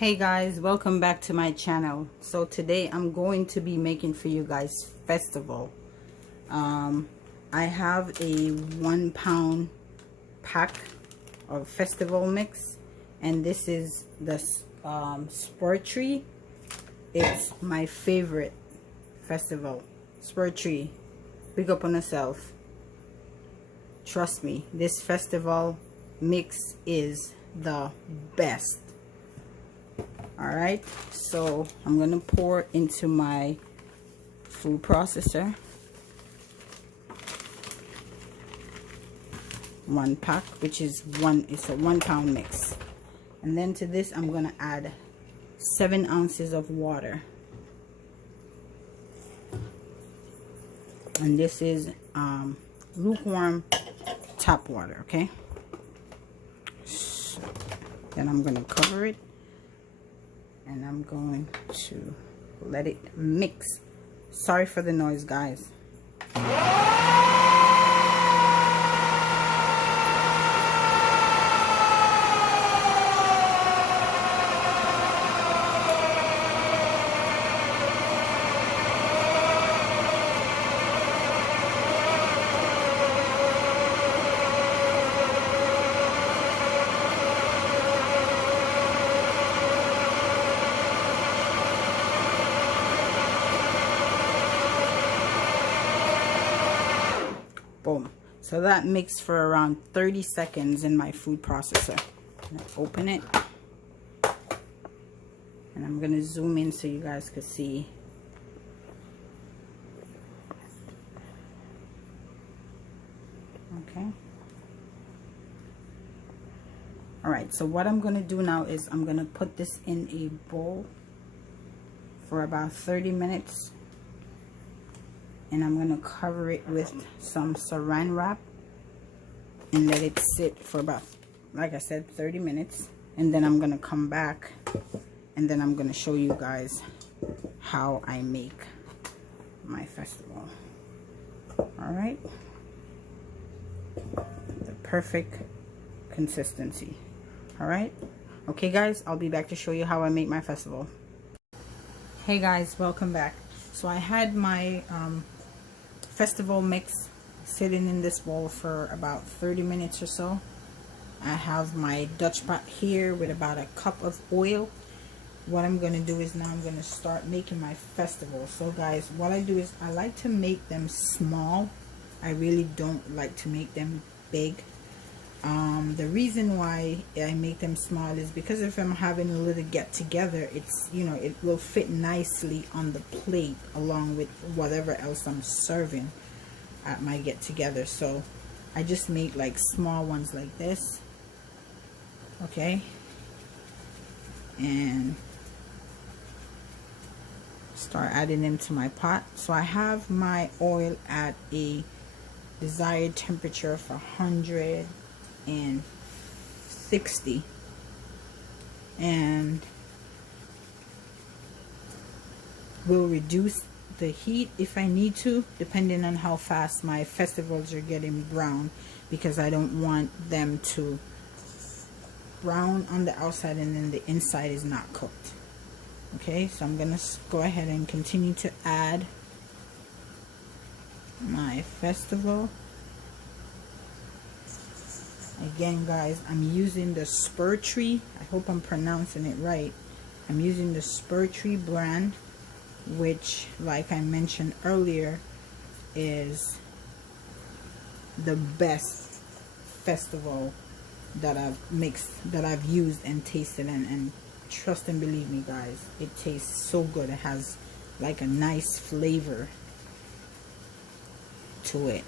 Hey guys, welcome back to my channel. So today I'm going to be making for you guys Fistival. I have a 1 pound pack of Fistival mix, and this is the Spur tree. It's my favorite Fistival. Spur tree, big up on yourself. Trust me, this Fistival mix is the best. Alright, so I'm going to pour into my food processor 1 pack, which is it's a 1 pound mix. And then to this I'm going to add 7 ounces of water. And this is lukewarm tap water, okay? So then I'm going to cover it. And I'm going to let it mix. Sorry for the noise, guys. Boom. So that mixed for around 30 seconds in my food processor. I'm gonna open it, and I'm gonna zoom in so you guys could see. Okay. All right, so what I'm gonna do now is I'm gonna put this in a bowl for about 30 minutes. And I'm going to cover it with some saran wrap and let it sit for about, like I said, 30 minutes. And then I'm going to come back and then I'm going to show you guys how I make my Fistival. Alright. The perfect consistency. Alright. Okay guys, I'll be back to show you how I make my Fistival. Hey guys, welcome back. So I had my Fistival mix sitting in this bowl for about 30 minutes or so. I have my Dutch pot here with about a cup of oil. What I'm going to do is now I'm going to start making my Fistival. So guys, what I do is I like to make them small. I really don't like to make them big. The reason why I make them small is because if I'm having a little get together, it's, you know, it will fit nicely on the plate along with whatever else I'm serving at my get together. So I just make like small ones like this, okay, and start adding them to my pot. So I have my oil at a desired temperature of 160, and will reduce the heat if I need to, depending on how fast my Fistivals are getting brown, because I don't want them to brown on the outside and then the inside is not cooked. Okay, so I'm gonna go ahead and continue to add my Fistival. Again guys, I'm using the Spur tree. I hope I'm pronouncing it right. I'm using the Spur tree brand, which, like I mentioned earlier, is the best Fistival that I've used and tasted, and trust and believe me guys, it tastes so good. It has like a nice flavor to it.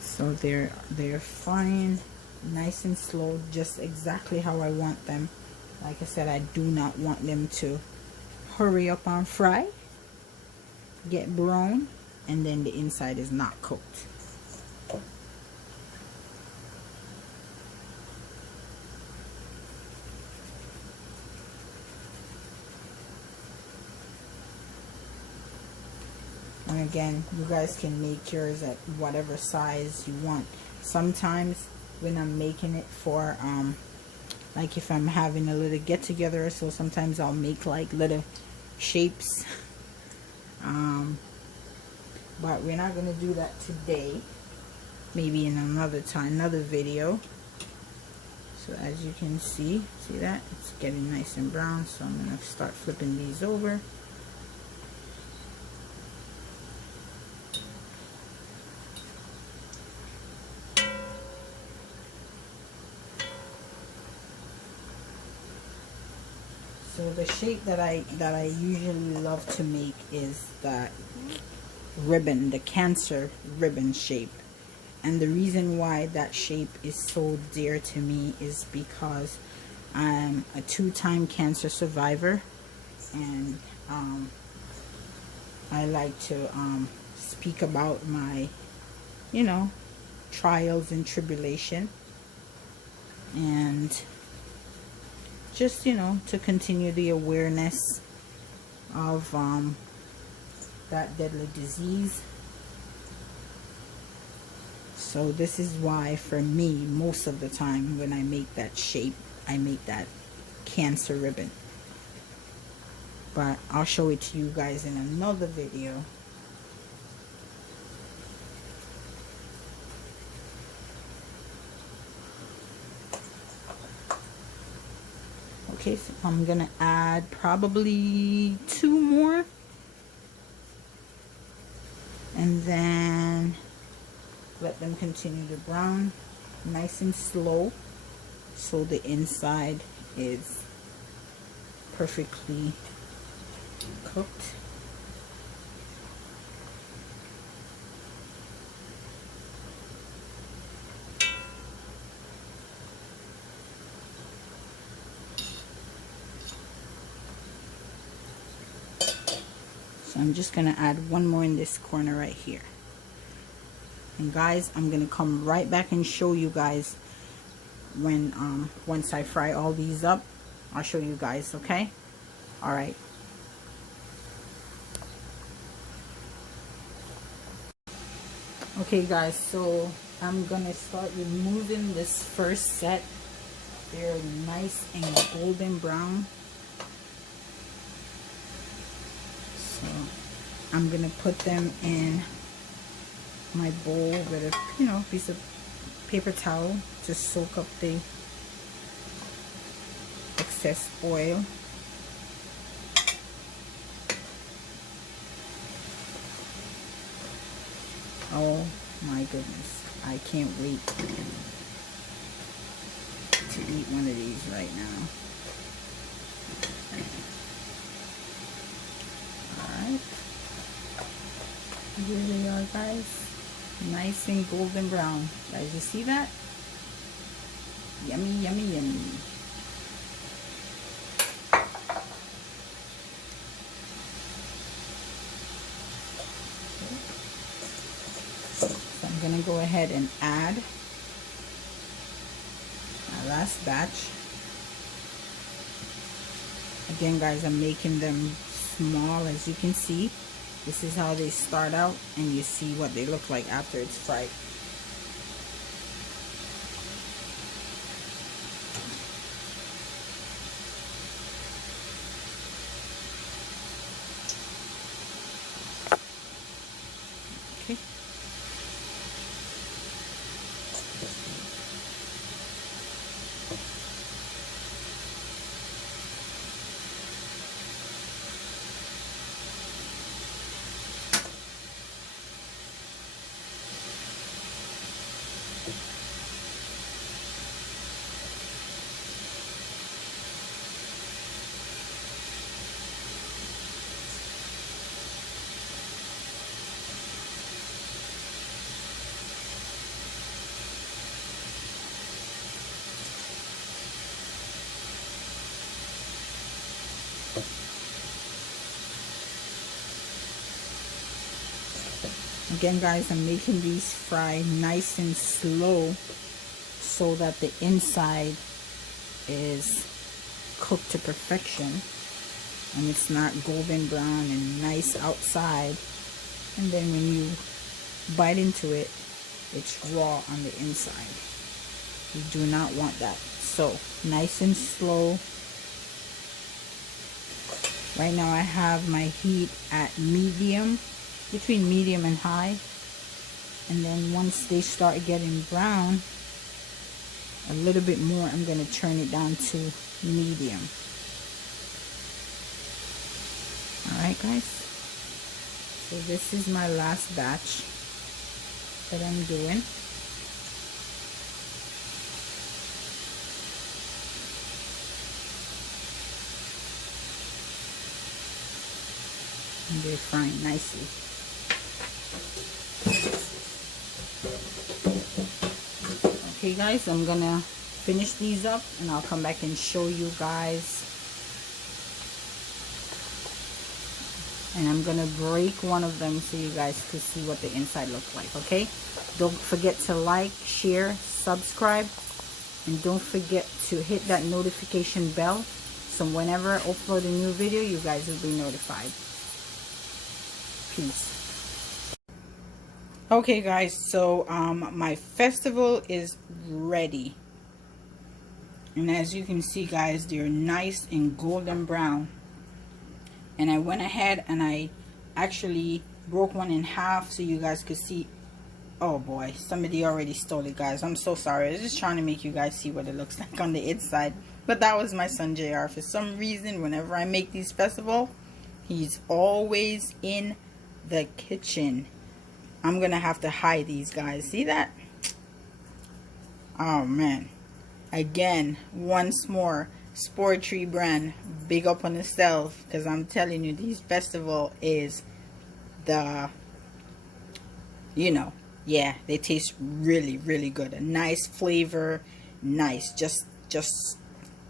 So they're frying nice and slow, just exactly how I want them. Like I said, I do not want them to hurry up and fry, get brown, and then the inside is not cooked. And again, you guys can make yours at whatever size you want. Sometimes when I'm making it for like if I'm having a little get together, so sometimes I'll make like little shapes, but we're not gonna do that today. Maybe in another time, another video. So as you can see that it's getting nice and brown, so I'm gonna start flipping these over. So the shape that I usually love to make is that ribbon, the Cancer ribbon shape. And the reason why that shape is so dear to me is because I'm a 2-time cancer survivor, and I like to speak about my, you know, trials and tribulation, and just, you know, to continue the awareness of that deadly disease. So this is why for me, most of the time when I make that shape, I make that Cancer ribbon. But I'll show it to you guys in another video. Okay, so I'm gonna add probably 2 more, and then let them continue to brown nice and slow, so the inside is perfectly cooked. So I'm just gonna add 1 more in this corner right here. And guys, I'm gonna come right back and show you guys when once I fry all these up. I'll show you guys, okay? All right. Okay guys, so I'm gonna start removing this first set. They're nice and golden brown. So I'm gonna put them in my bowl with a, you know, piece of paper towel to soak up the excess oil. Oh my goodness, I can't wait to eat one of these right now. Alright, here they are guys. Nice and golden brown. Guys, you see that? Yummy, yummy, yummy. So I'm going to go ahead and add my last batch. Again, guys, I'm making them small, as you can see. This is how they start out, and you see what they look like after it's fried. Okay. Again, guys, I'm making these fry nice and slow so that the inside is cooked to perfection and it's not golden brown and nice outside and then when you bite into it, it's raw on the inside. You do not want that. So nice and slow. Right now I have my heat at medium, between medium and high, and then once they start getting brown a little bit more, I'm going to turn it down to medium. Alright guys, so this is my last batch that I'm doing. And they're frying nicely. Okay guys, I'm gonna finish these up and I'll come back and show you guys. And I'm gonna break one of them so you guys can see what the inside looks like. Okay, don't forget to like, share, subscribe, and don't forget to hit that notification bell so whenever I upload a new video, you guys will be notified. Peace. Okay guys, so my Fistival is ready, and as you can see guys, they're nice and golden brown. And I went ahead and I actually broke one in half so you guys could see. Oh boy, somebody already stole it guys. I'm so sorry. I was just trying to make you guys see what it looks like on the inside. But that was my son JR. For some reason, whenever I make these Fistival, he's always in the kitchen. I'm gonna have to hide these guys. See that? Oh man. Again, once more, Spur brand, big up on itself, because I'm telling you, these Fistival is the, you know, yeah, they taste really, really good. A nice flavor, nice, just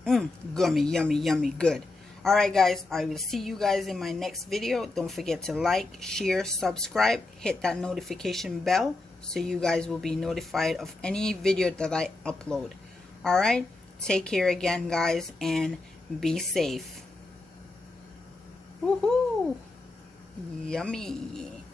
gummy, yummy, yummy, good. Alright guys, I will see you guys in my next video. Don't forget to like, share, subscribe, hit that notification bell so you guys will be notified of any video that I upload. Alright, take care again guys, and be safe. Woohoo! Yummy!